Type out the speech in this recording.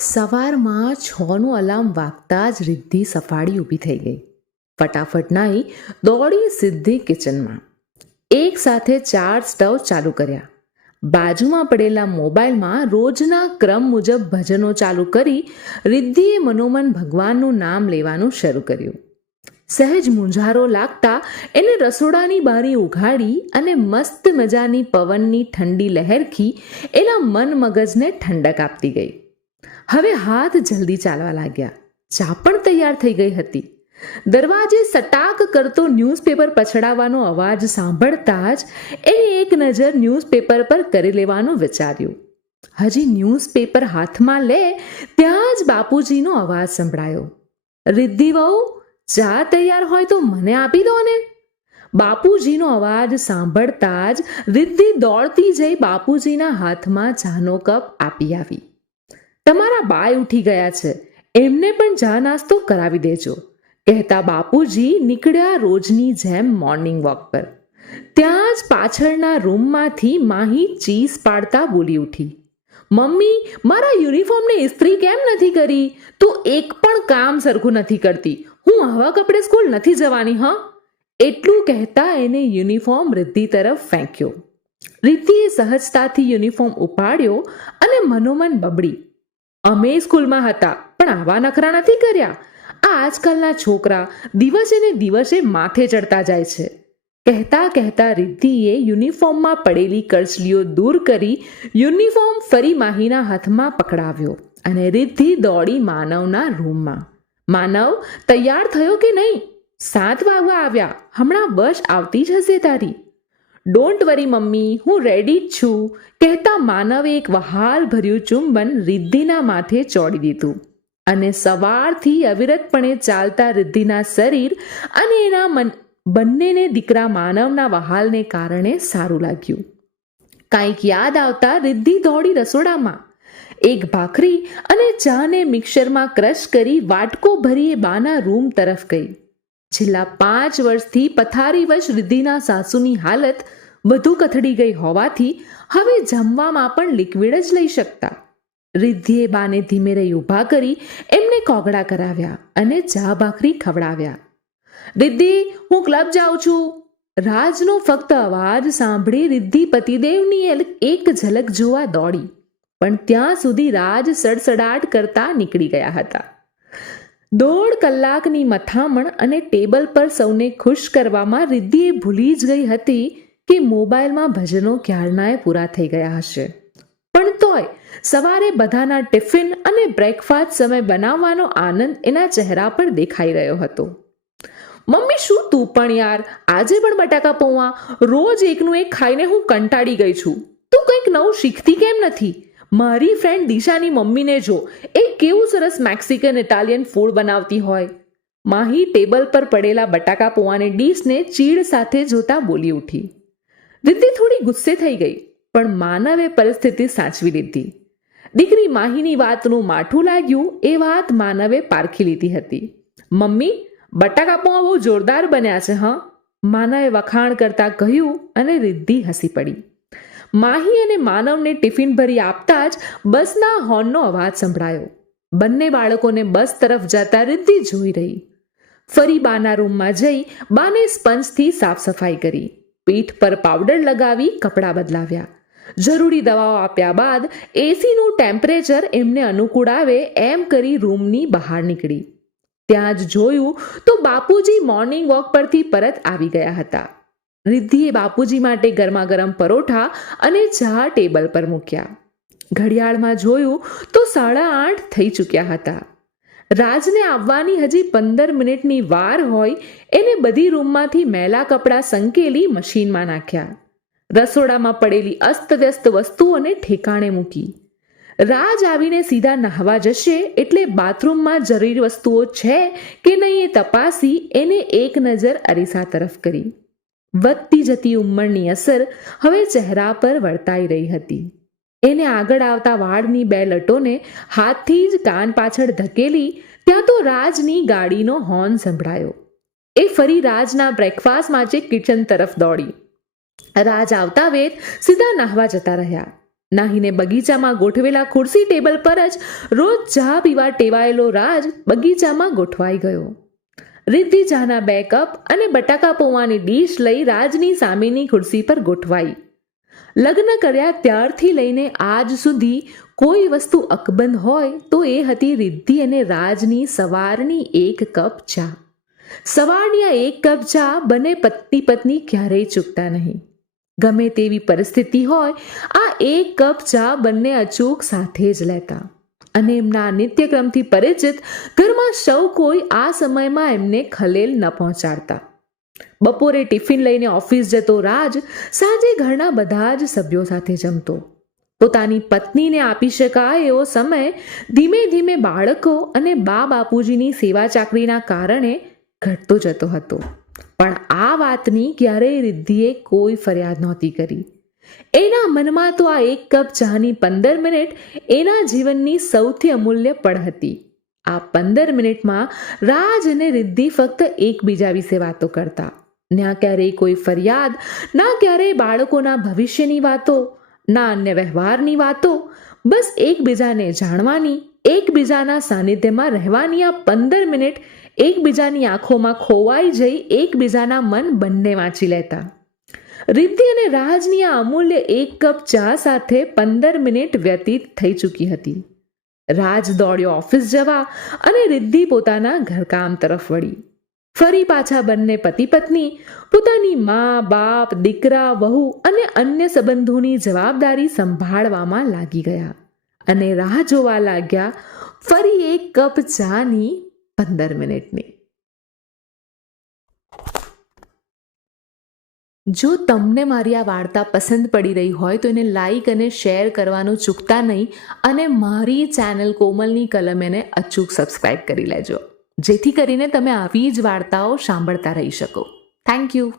સવારમાં છનું અલાર્મ વાગતા જ રિદ્ધિ સફાળી ઊભી થઈ ગઈ. ફટાફટ નાઈ દોડી સીધી કિચનમાં. એક સાથે ચાર સ્ટવ ચાલુ કર્યા. બાજુમાં પડેલા મોબાઈલમાં રોજના ક્રમ મુજબ ભજનો ચાલુ કરી રિદ્ધિએ મનોમન ભગવાનનું નામ લેવાનું શરૂ કર્યું. સહેજ મૂંઝારો લાગતા એને રસોડાની બારી ઉઘાડી અને મસ્ત મજાની પવનની ઠંડી લહેરખી એના મન મગજને ઠંડક આપતી ગઈ. હવે હાથ જલ્દી ચાલવા લાગ્યા. ચા પણ તૈયાર થઈ ગઈ હતી. દરવાજે સટાક કરતો ન્યૂઝપેપર પછડાવવાનો અવાજ સાંભળતા જ એ એક નજર ન્યૂઝપેપર પર કરી લેવાનું વિચાર્યું. હજી ન્યૂઝપેપર હાથમાં લે ત્યાં જ બાપુજીનો અવાજ સંભળાયો. રિદ્ધિ વહુ, ચા તૈયાર હોય તો મને આપી દો ને. બાપુજીનો અવાજ સાંભળતા જ રિદ્ધિ દોડતી જઈ બાપુજીના હાથમાં ચાનો કપ આપી આવી. તમારા બાય ઉઠી ગયા છે. એમને પણ ચા નાસ્તો કરાવી દેજો. કહેતા બાપુજી નીકળ્યા રોજની જેમ મોર્નિંગ વોક પર. ત્યાં જ પાછળના રૂમમાંથી માહી ચીઝ પાડતા બોલી ઉઠી. મમ્મી, મારા યુનિફોર્મને ઇસ્ત્રી કેમ નથી કરી? તું એક પણ કામ સરખું નથી કરતી. હું આવા કપડે સ્કૂલ નથી જવાની, હા? એટલું કહેતા એને યુનિફોર્મ રિદ્ધિ તરફ ફેંક્યો. રિદ્ધિએ સહજતાથી યુનિફોર્મ ઉપાડ્યો અને મનોમન બબડી. અમે સ્કૂલમાં હતા, પણ આવા નખરા નથી કર્યા. આ આજકાલના છોકરા દિવસે ને દિવસે માથે ચડતા જાય છે. કહેતા કહેતા રિદ્ધિએ યુનિફોર્મમાં પડેલી કરચલીઓ દૂર કરી યુનિફોર્મ ફરી માહીના હાથમાં પકડાવ્યો અને રિદ્ધિ દોડી માનવના રૂમમાં. માનવ, તૈયાર થયો કે નહીં? સાત વાગવા આવ્યા. હમણાં બસ આવતી જ હશે તારી. ડોન્ટ વરી મમ્મી, હું રેડી જ છું. કહેતા માનવે એક વહાલ ભર્યું ચુંબન રિદ્ધિના માથે ચોડી દીધું. અને સવારથી અવિરતપણે ચાલતા રિદ્ધિના શરીર અને એના મન બંનેને દીકરા માનવના વહાલને કારણે સારું લાગ્યું. કાંઈક યાદ આવતા રિદ્ધિ દોડી રસોડામાં. એક ભાખરી અને ચાને મિક્સરમાં ક્રશ કરી વાટકો ભરી એ બાના રૂમ તરફ ગઈ. છેલ્લા પાંચ વર્ષથી પથારીવશ રિદ્ધિના સાસુની હાલત વધુ કથળી ગઈ હોવાથી હવે જમવામાં પણ લિક્વિડ જ લઈ શકતા. રિદ્ધિએ બાને ધીમે રહી ઊભા કરી એમને કોગળા કરાવ્યા અને ચા ભાખરી ખવડાવ્યા. રિદ્ધિ, હું ક્લબ જાઉં છું. રાજનો ફક્ત અવાજ સાંભળી રિદ્ધિ પતિદેવની એક ઝલક જોવા દોડી, પણ ત્યાં સુધી રાજ સડસડાટ કરતા નીકળી ગયા હતા. દોઢ કલાકની મથામણ અને ટેબલ પર સૌને ખુશ કરવામાં રિદ્ધિએ ભૂલી જ ગઈ હતી કે મોબાઈલમાં ભજનો ક્યારનાય પૂરા થઈ ગયા હશે. પણ તોય સવારે બધાના ટિફિન અને બ્રેકફાસ્ટ સમય બનાવવાનો આનંદ એના ચહેરા પર દેખાઈ રહ્યો હતો. મમ્મી, શું તું પણ યાર? આજે પણ બટાકા પૌવા? રોજ એકનું એક ખાઈને હું કંટાળી ગઈ છું. તું કંઈક નવું શીખતી કેમ નથી? મારી ફ્રેન્ડ દિશાની મમ્મીને જો. એ કેવું સરસ મેક્સિકન ઇટાલિયન ફૂડ બનાવતી હોય. માહી ટેબલ પર પડેલા બટાકા પૌવાની ડીશને ચીડ સાથે જોતા બોલી ઉઠી. રિદ્ધિ થોડી ગુસ્સે થઈ ગઈ, પણ માનવે પરિસ્થિતિ સાચવી લીધી. દીકરી માહીની વાતનું માઠું લાગ્યું એ વાત માનવે પારખી લીધી હતી. મમ્મી, બટાકા પૌવા બહુ જોરદાર બન્યા છે, હા? માનવે વખાણ કરતા કહ્યું અને રિદ્ધિ હસી પડી. માહી અને માનવને ટિફિન ભરી આપતા જ બસના હોર્નનો અવાજ સંભળાયો. બંને બાળકોને બસ તરફ જતા રિદ્ધિ જોઈ રહી. ફરી બાના રૂમમાં જઈ બાને સ્પંજથી સાફ સફાઈ કરી. પીઠ પર પાવડર લગાવી કપડાં બદલાવ્યા. જરૂરી દવાઓ આપ્યા બાદ એસીનું ટેમ્પરેચર એમને અનુકૂળ આવે એમ કરી રૂમની બહાર નીકળી. ત્યાં જ જોયું તો બાપુજી મોર્નિંગ વોક પરથી પરત આવી ગયા હતા. રિદ્ધિએ બાપુજી માટે ગરમા ગરમ પરોઠા અને ચા ટેબલ પર મૂક્યા. ઘડિયાળમાં જોયું તો સાડા આઠ થઈ ચૂક્યા હતા. રાજને આવવાની હજી પંદર મિનિટની વાર હોય એને બધી રૂમમાંથી મેલા કપડાં સંકેલી મશીનમાં નાખ્યા. રસોડામાં પડેલી અસ્તવ્યસ્ત વસ્તુઓને ઠેકાણે મૂકી. રાજ આવીને સીધા નહાવા જશે એટલે બાથરૂમમાં જરૂરી વસ્તુઓ છે કે નહીં એ તપાસી એને એક નજર અરીસા તરફ કરી. વધતી જતી ઉંમરની અસર હવે ચહેરા પર વર્તાઈ રહી હતી. એને આગળ આવતા વાળની બે લટોને હાથથી જ કાન પાછળ ધકેલી ત્યાં તો રાજની ગાડીનો હોર્ન સંભળાયો. એ ફરી રાજના બ્રેકફાસ્ટ માટે કિચન તરફ દોડી. રાજ આવતા વેત સીધા નાહવા જતા રહ્યા. નાહીને બગીચામાં ગોઠવેલા ખુરશી ટેબલ પર જ રોજ ચા પીવા ટેવાયેલો રાજ બગીચામાં ગોઠવાઈ ગયો. રિદ્ધિ ચાના બે કપ અને બટાકા પૌવાની ડીશ લઈ રાજની સામેની ખુરશી પર ગોઠવાઈ. લગ્ન કર્યા ત્યારથી લઈને આજ સુધી કોઈ વસ્તુ અકબંધ હોય તો એ હતી રિદ્ધિ અને રાજની સવારની એક કપ ચા. સવારની આ એક કપ ચા બંને પતિ પત્ની ક્યારેય ચૂકતા નહીં. ગમે તેવી પરિસ્થિતિ હોય, આ એક કપ ચા બંને અચૂક સાથે જ લેતા. અને એમના નિત્યક્રમથી પરિચિત ઘરમાં સૌ કોઈ આ સમયમાં એમને ખલેલ ન પહોંચાડતા. બપોરે ટિફિન લઈને ઓફિસ જતો રાજ સાંજે ઘરના બધા જ સભ્યો સાથે જમતો. પોતાની પત્નીને આપી શકાય એવો સમય ધીમે ધીમે બાળકો અને બા બાપુજીની સેવા ચાકરીના કારણે ઘટતો જતો હતો. પણ આ વાતની ક્યારેય રિદ્ધિએ કોઈ ફરિયાદ નહોતી કરી. એના મનમાં તો આ એક કપ ચાની પંદર મિનિટ એના જીવનની સૌથી અમૂલ્ય પળ હતી. આ પંદર મિનિટમાં રાજ અને રિદ્ધિ ફક્ત એકબીજા વિશે વાતો કરતા. ના ક્યારેય કોઈ ફરિયાદ, ના ક્યારેય બાળકોના ભવિષ્યની વાતો, ના અન્ય વ્યવહારની વાતો, બસ એકબીજાને જાણવાની, એકબીજાના સાનિધ્યમાં રહેવાની આ પંદર મિનિટ એકબીજાની આંખોમાં ખોવાઈ જઈ એકબીજાના મન બંને વાંચી લેતા. રિદ્ધિ અને રાજની આ અમૂલ્ય એક કપ ચા સાથે પંદર મિનિટ વ્યતીત થઈ ચૂકી હતી. રાજ દોડ્યો ઓફિસ જવા અને રિદ્ધિ પોતાના ઘરકામ તરફ વળી. ફરી પાછા બંને પતિ પત્ની, પોતાની મા, બાપ, દીકરા, વહુ અને અન્ય સંબંધોની જવાબદારી સંભાળવામાં લાગી ગયા અને રાહ જોવા લાગ્યા ફરી એક કપ ચાની પંદર મિનિટની. જો તમને મારી આ વાર્તા પસંદ પડી રહી હોય તો એને લાઈક અને શેર કરવાનું ચૂકતા નહીં અને મારી ચેનલ કોમલની કલમ એને અચૂક સબસ્ક્રાઈબ કરી લેજો. જેથી કરીને તમે આવી જ વાર્તાઓ સાંભળતા રહી શકો. Thank you